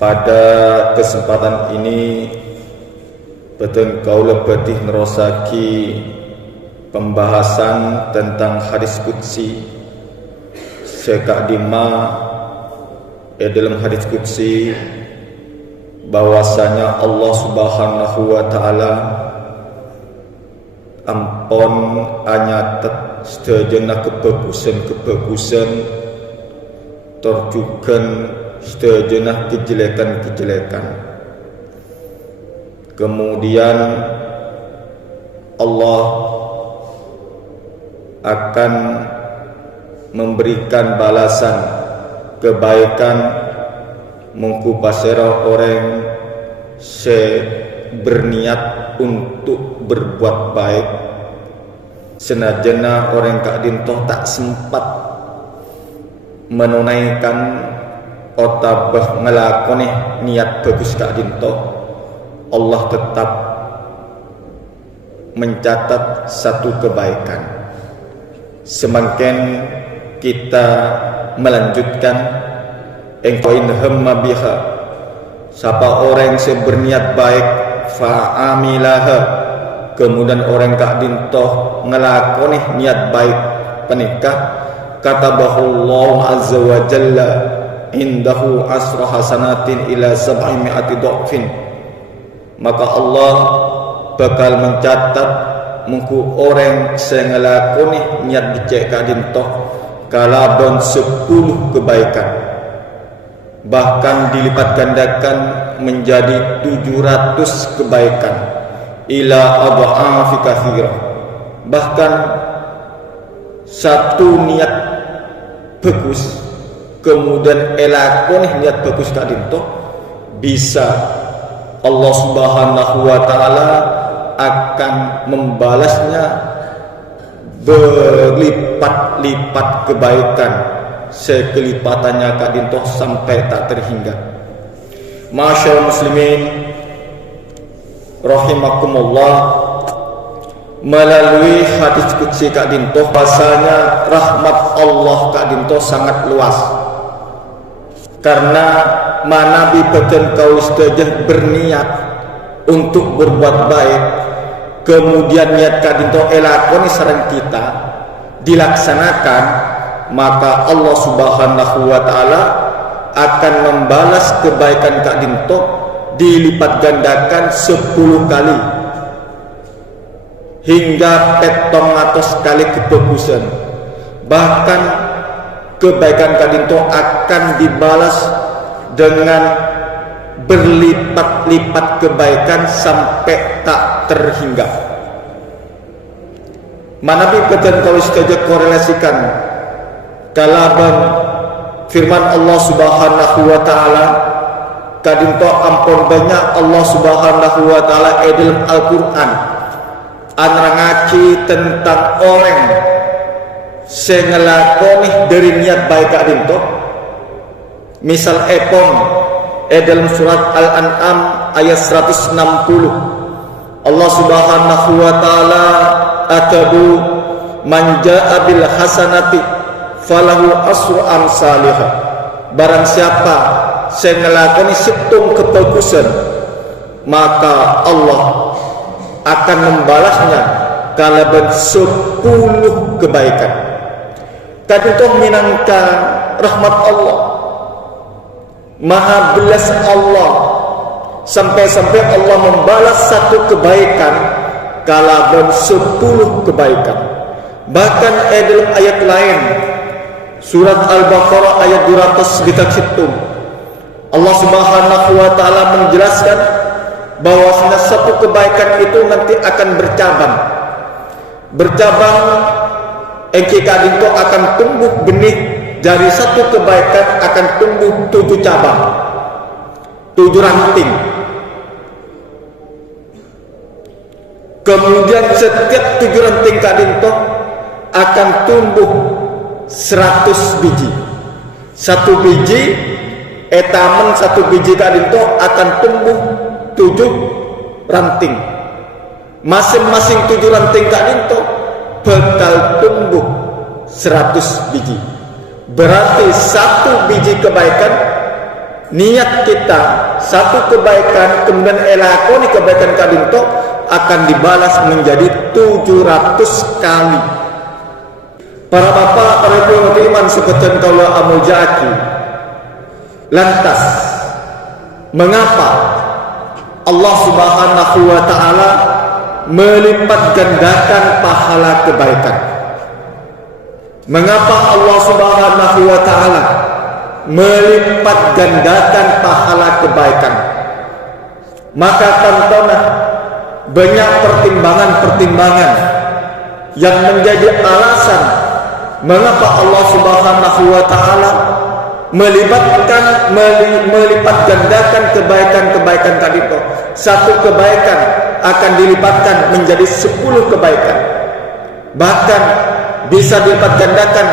Pada kesempatan ini betul kaula betih nerosaki pembahasan tentang hadis qudsi. Sekak dima dalam hadis qudsi bahwasanya Allah Subhanahu wa taala ampun anyatet sejenak kebagusan terjukan sejenak kejelekan. Kemudian Allah akan memberikan balasan kebaikan mengkupasera orang berniat untuk berbuat baik, senajana orang kadintoh tak sempat menunaikan otabah ngelakoni niat bagus kadintoh, Allah tetap mencatat satu kebaikan. Semakin kita melanjutkan engkau in hamma biha, siapa orang yang berniat baik fa'amilaha, kemudian orang kadintoh ngelakoni niat baik penikah, katabahullahu azza wa jalla indahu asra hasanatin ila 700 dhafin, maka Allah bakal mencatat mengku orang sing ngelakoni niat dicek kadintoh kalaban 10 kebaikan, bahkan dilipat gandakan menjadi 700 kebaikan ila adhaafi katsira. Bahkan satu niat bagus kemudian elakoni niat bagus kadintoh bisa Allah Subhanahu wa taala akan membalasnya berlipat-lipat kebaikan, sekelipatannya kadintoh sampai tak terhingga. Masyaallah muslimin rahimakumullah, melalui hadis qudsi kadintoh bahasanya rahmat Allah kadintoh sangat luas, karena manabi bagian kau istajah berniat untuk berbuat baik, kemudian niat kadintoh elakoni sareng kita dilaksanakan, maka Allah Subhanahu wa taala akan membalas kebaikan kadintoh dilipat gandakan 10 kali hingga 700 kali kebagusan. Bahkan kebaikan kadintoh akan dibalas dengan berlipat-lipat kebaikan sampai tak terhingga. Manabi betul kalau saja korelasikan kalaban firman Allah Subhanahu wa taala kadintoh ampun banyak Allah Subhanahu wa taala dalam Al-Qur'an anerangaki tentang orang sing ngelakoni dari niat baik kadintoh. Misal dalam surat Al-An'am ayat 160 Allah Subhanahu wa taala atabu man jaa bil hasanati falahu asru amsalih, barang siapa sing ngelakoni situng kebagusan maka Allah akan membalasnya kalaban 10 kebaikan. Kadintoh minangka rahmat Allah, maha belas Allah, sampai-sampai Allah membalas satu kebaikan kalaban 10 kebaikan. Bahkan dalam ayat lain surat Al-Baqarah ayat 200 kita situ Allah Subhanahu wa taala menjelaskan bahwasanya satu kebaikan itu nanti akan bercabang engki kadintoh akan tumbuh benih, dari satu kebaikan akan tumbuh 7 cabang, 7 ranting. Kemudian setiap 7 ranting kadintoh akan tumbuh 100 biji. Satu biji etamen, satu biji kadintoh akan tumbuh 7 ranting. Masing-masing 7 ranting kadintoh bakal tumbuh 100 biji. Berarti satu biji kebaikan niat kita satu kebaikan kemudian elakoni kebaikan kadinto akan dibalas menjadi 700 kali. Para bapak, para ibu iman seperti kaulah amujaki. Lantas mengapa Allah Subhanahu wa taala melipat gandakan pahala kebaikan? Mengapa Allah Subhanahu wa taala melipat gandakan pahala kebaikan? Maka tontonlah banyak pertimbangan-pertimbangan yang menjadi alasan mengapa Allah Subhanahu wa taala melipat gandakan kebaikan-kebaikan tadi itu. Satu kebaikan akan dilipatkan menjadi 10 kebaikan. Bahkan bisa dilipat gandakan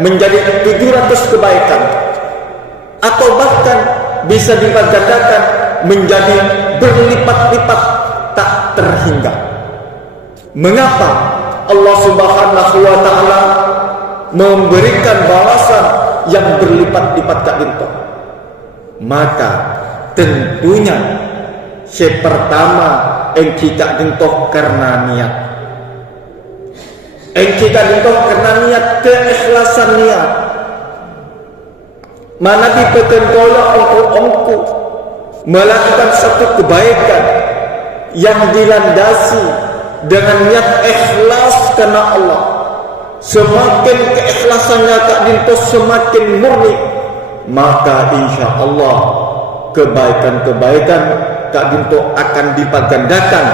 menjadi 700 kebaikan. Atau bahkan bisa dilipat gandakan menjadi berlipat-lipat tak terhingga. Mengapa Allah Subhanahu wa taala memberikan balasan yang berlipat-lipat kak dinto? Maka tentunya yang pertama yang kita dinto karena niat. Yang kita dinto karena niat, keikhlasan niat. Mana dipetentola ongku melakukan satu kebaikan yang dilandasi dengan niat ikhlas karena Allah. Semakin keikhlasannya Kak Dinto semakin murni, maka insya Allah kebaikan-kebaikan Kak Dinto akan dipagandakan.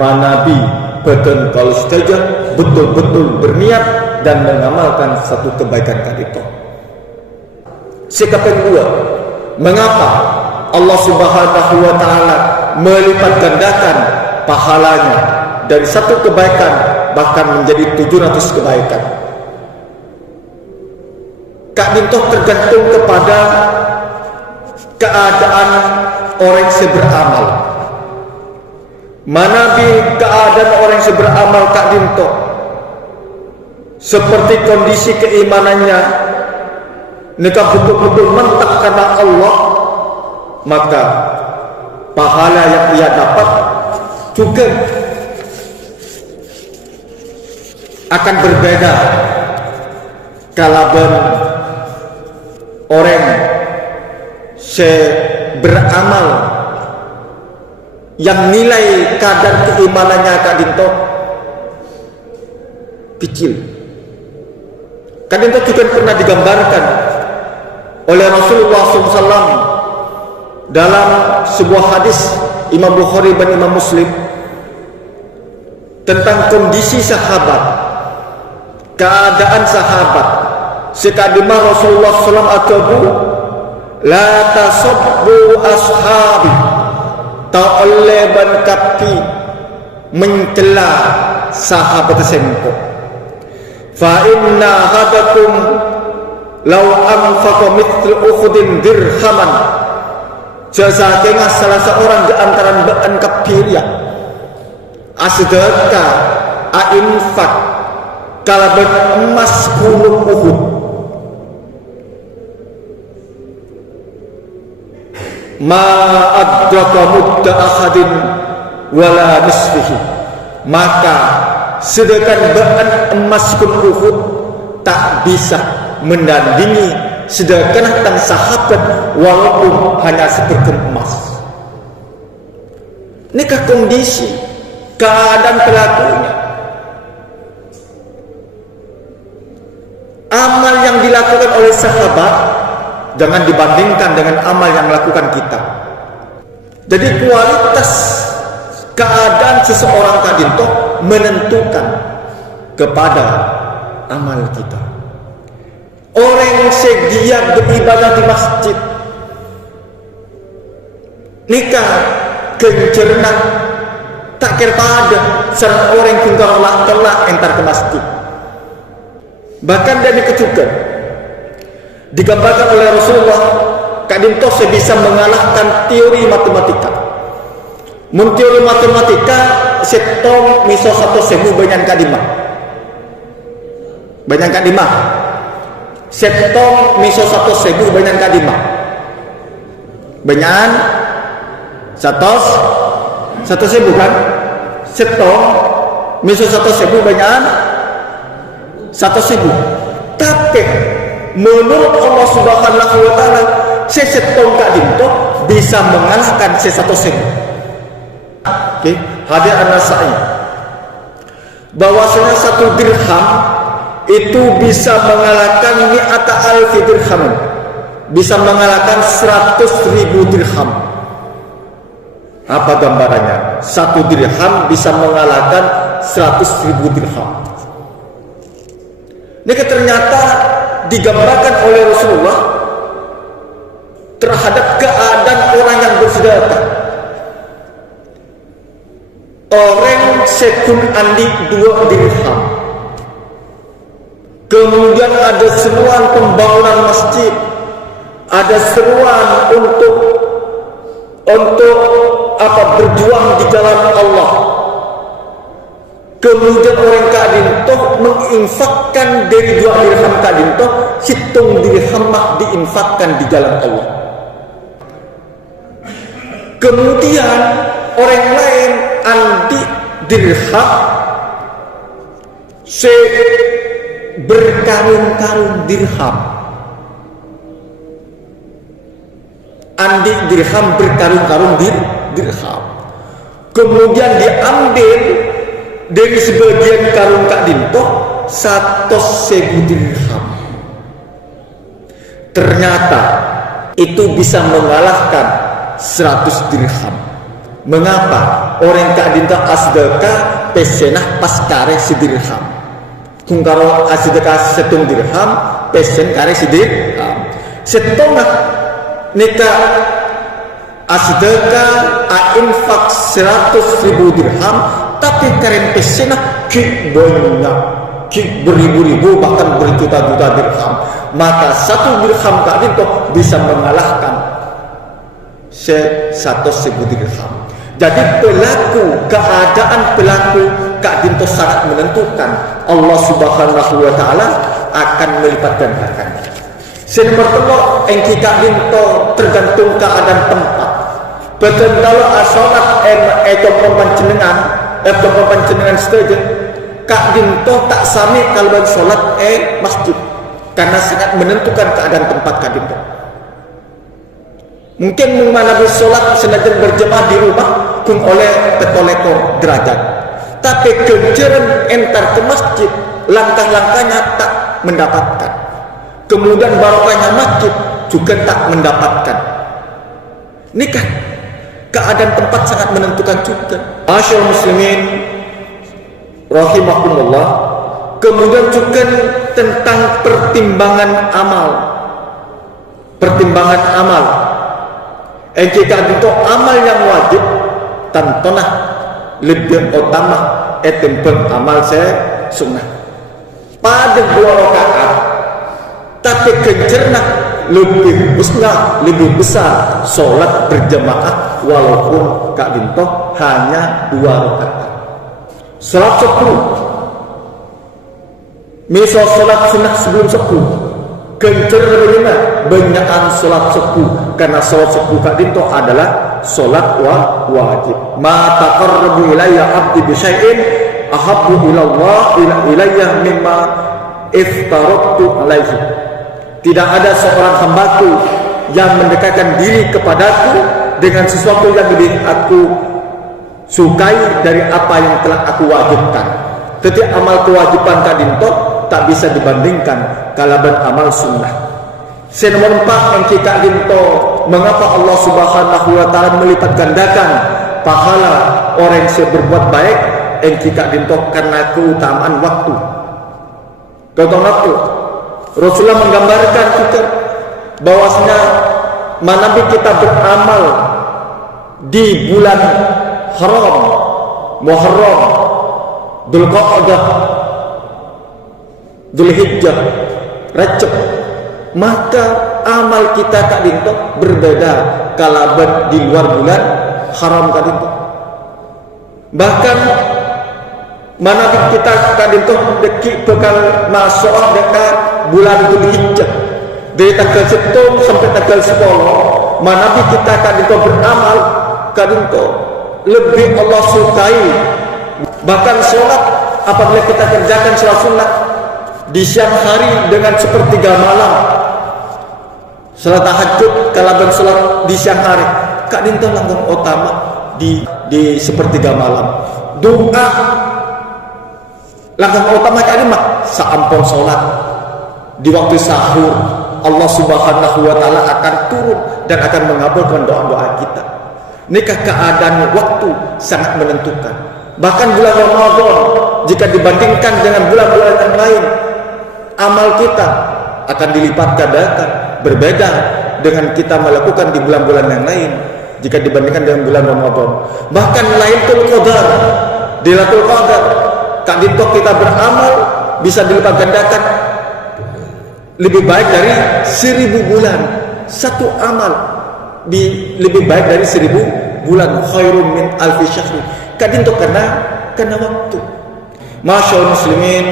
Manabi beten kalau saja betul-betul berniat dan mengamalkan satu kebaikan Kak Dinto. Sikap kedua, mengapa Allah Subhanahu wa taala melipat gandakan pahalanya dari satu kebaikan bahkan menjadi 700 kebaikan? Kak Dinto tergantung kepada keadaan orang yang beramal. Mana keadaan orang yang beramal Kak Dinto seperti kondisi keimanannya, nikah betul-betul mantap karena Allah, maka pahala yang ia dapat juga akan berbeda kalaban orang beramal yang nilai kadar keimanannya Kak Dinto kecil. Kak Dinto juga pernah digambarkan oleh Rasulullah SAW dalam sebuah hadis Imam Bukhari dan Imam Muslim tentang kondisi sahabat, keadaan sahabat. Sekadimah Rasulullah SAW akabu la tasabbu ashabi, ta'olleban kapi mencela sahabat tersebut. Fa inna hadakum law anfaqa mithlu Uhudin dirhaman, jazaknya salah seorang di antara ba'an kapirya asdaka ainfak kalaban emas gunung Uhud, ma adraka mudda ahadin wala nisfihi, maka sedangkan ba'an emas gunung Uhud tak bisa mendandingi sedangkan tentang sahabat walaupun hanya seperti emas. Nikah kondisi keadaan pelakunya, amal yang dilakukan oleh sahabat jangan dibandingkan dengan amal yang melakukan kita. Jadi kualitas keadaan seseorang Kak Dinto menentukan kepada amal kita. Orang yang segiat beribadah di masjid, nikah kencernak tak kira pada serta orang yang kelak entar ke masjid. Bahkan dia dikecukan digambarkan oleh Rasulullah, Kak Dinto bisa mengalahkan teori matematika. Mun teori matematika setong miso satu semu banyak kadimah. Banyak kadimah. Setong miso satu semu banyak kadimah. Benyan 100.000 kan? Setong miso 100.000 benyan 100.000. Tapi menurut Allah Subhanahu wa taala, sesetong Kak Dinto bisa mengalahkan 100.000. Oke, hadir An-Nasa'i bahwasanya 1 dirham itu bisa mengalahkan mi'ata alfi dirham, bisa mengalahkan 100.000 dirham. Apa gambarannya? 1 dirham bisa mengalahkan 100.000 dirham. Ini ternyata digambarkan oleh Rasulullah terhadap keadaan orang yang bersedekah. Orang sekun andi 2 dirham. Kemudian ada seruan pembangunan masjid, ada seruan untuk berjuang di jalan Allah. Kemudian orang Kadinto menginfakkan dari 2 dirham Kadinto, hitung dirham diinfakkan di jalan Allah. Kemudian orang lain andi dirham berkarung-karung dirham. Andi dirham berkarung-karung dirham. Kemudian diambil dari sebagian karung Kak Dinto 100.000 dirham. Ternyata itu bisa mengalahkan 100 dirham. Mengapa? Orang Kak Dinto asdeka pesenah pas kare sidirham. Kung karo asdeka setung dirham pesen kare sidirham. Setengah nikah asdeka infak 100.000 dirham, tapi karen pesenah ki banyak, ki beribu-ribu bahkan berjuta-juta dirham. Maka 1 dirham Kak Dinto bisa mengalahkan 100.000 dirham. Jadi keadaan pelaku Kak Dinto sangat menentukan. Allah Subhanahu wa taala akan melipat gandakannya. Senomor telok engki Kak Dinto tergantung keadaan tempat. Betul kalau asolat panjenengan setuju Kak Dinto tak sami kalau sholat masjid, karena sangat menentukan keadaan tempat Kak Dinto. Mungkin mengmanabi sholat senajan berjemaah di rumah pun oleh petoleko derajat, tapi kejaran entar ke masjid langkah-langkahnya tak mendapatkan. Kemudian barokahnya masjid juga tak mendapatkan. Nikah keadaan tempat sangat menentukan juga. Masyaallah muslimin rahimakumullah. Kemudian juga tentang pertimbangan amal. Pertimbangan amal. Jika itu amal yang wajib tantonah lebih utama etempeng amal saya sunnah. Pada 2 rakaat tapi kencerna lebih besar sholat berjamaah walaupun Kak Dinto hanya 2 rakaat. Sholat 10 misal sholat sunnah sebelum 10 kencer bagaimana? Banyakan sholat 10, karena sholat 10 Kak Dinto adalah sholat wajib. Ma taqarrabu ilayya abdi bisyai'in ahabbu ilayya mimma iftaratu alaihi. Tidak ada seorang hambaku yang mendekatkan diri kepadaku dengan sesuatu yang lebih aku sukai dari apa yang telah aku wajibkan. Jadi amal kewajiban Kak Dinto tak bisa dibandingkan kalaban amal sunnah. Senomor 4 yang Kak Dinto, mengapa Allah Subhanahu wa taala melipat gandakan pahala orang yang berbuat baik yang Kak Dinto karena keutamaan waktu. Keutamaan waktu. Rasulullah menggambarkan kita bahwasanya manabi kita beramal di bulan haram, Muharram, Dzulqa'dah, Dzulhijjah, Rajab, maka amal kita Kak Dinto berbeda kalaban di luar bulan haram Kak Dinto. Bahkan mana kita Kak Dinto deki bekal masuk dekat bulan Dzulhijjah dari tanggal 1 sampai tanggal 10 manabi kita kadinto beramal kadinto lebih Allah sukai. Bahkan sholat apabila kita kerjakan sholat sunat di siang hari dengan sepertiga malam, sholat tahajud kalau sholat di siang hari kadinto langgang utama di sepertiga malam. Doa langgang utama kadimah saampun sholat di waktu sahur, Allah Subhanahu wa taala akan turun dan akan mengabulkan doa-doa kita. Nikah keadaan waktu sangat menentukan. Bahkan bulan Ramadan jika dibandingkan dengan bulan-bulan yang lain, amal kita akan dilipat gandakan, berbeda dengan kita melakukan di bulan-bulan yang lain jika dibandingkan dengan bulan Ramadan. Bahkan Lailatul Qadar, di Lailatul Qadar kadinto kita beramal bisa dilipat gandakan lebih baik dari 1000 bulan. Satu amal lebih baik dari 1000 bulan. Khairun min alfi syahri. Kadinto karena waktu. Masyaallah muslimin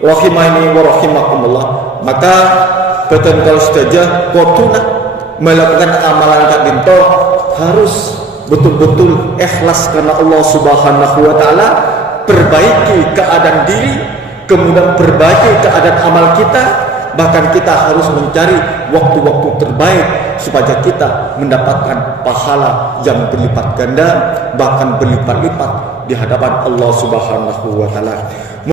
rahimani wa rahimakumullah. Maka betul saja waktunya melakukan amalan kadinto harus betul-betul ikhlas karena Allah Subhanahu wa taala. Perbaiki keadaan diri, kemudian perbaiki keadaan amal kita. Bahkan kita harus mencari waktu-waktu terbaik supaya kita mendapatkan pahala yang berlipat ganda, bahkan berlipat-lipat di hadapan Allah Subhanahu wa taala.